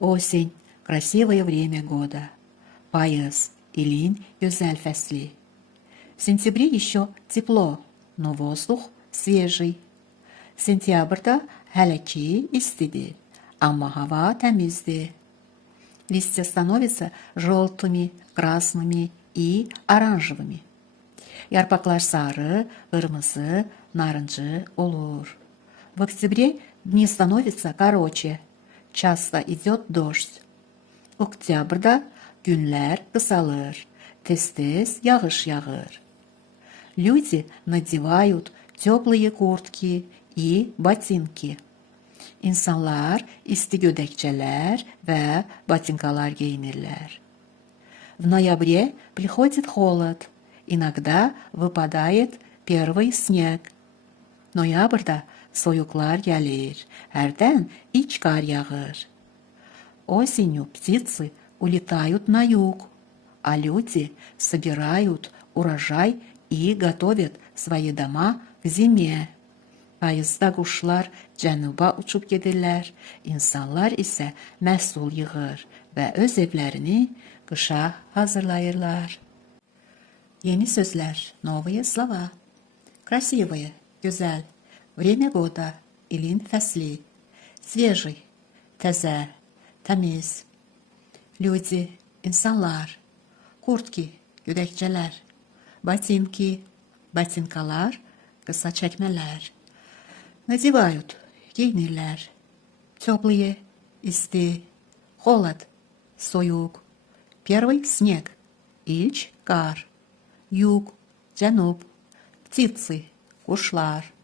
Осень – красивое время года. Payız, ilin güzel фәсли. В сентябре еще тепло, но воздух свежий. Сентябрьда hələ ki istidir, amma hava təmizdir. Листья становятся желтыми, красными и оранжевыми. Yarpaqlar sarı, qırmızı, narıncı olur. В октябре дни становятся короче. Часто идет дождь. Oktyabrda günlər qısalır. Tez-tez yağış yağır. Люди надевают теплые куртки и ботинки. İnsanlar isti gödəkçələr və ботинкалар geyinirlər. В ноябре приходит холод. Иногда выпадает первый снег. Noyabrda soyuqlar gəlir. Hərdən iç qar yağır. Осенью птицы улетают на юг, а люди собирают урожай и готовят свои дома к zime. Payızda quşlar cənuba uçub gedirlər, insanlar isə məhsul yığır və öz evlərini qışa hazırlayırlar. Yeni sözlər, новые слова. Красивое, güzel. Время года, ilin fəsli. Свежий, təzə, təmiz. Люди, insanlar. Kurtki, gödəkçələr. Ботинки, ботинкалар, qısa çəkmələr. Надевают, giyinirlər. Теплые, isti. Холод, soyuq. Первый снег, ilk qar. Юг, cənub. Птицы, quşlar.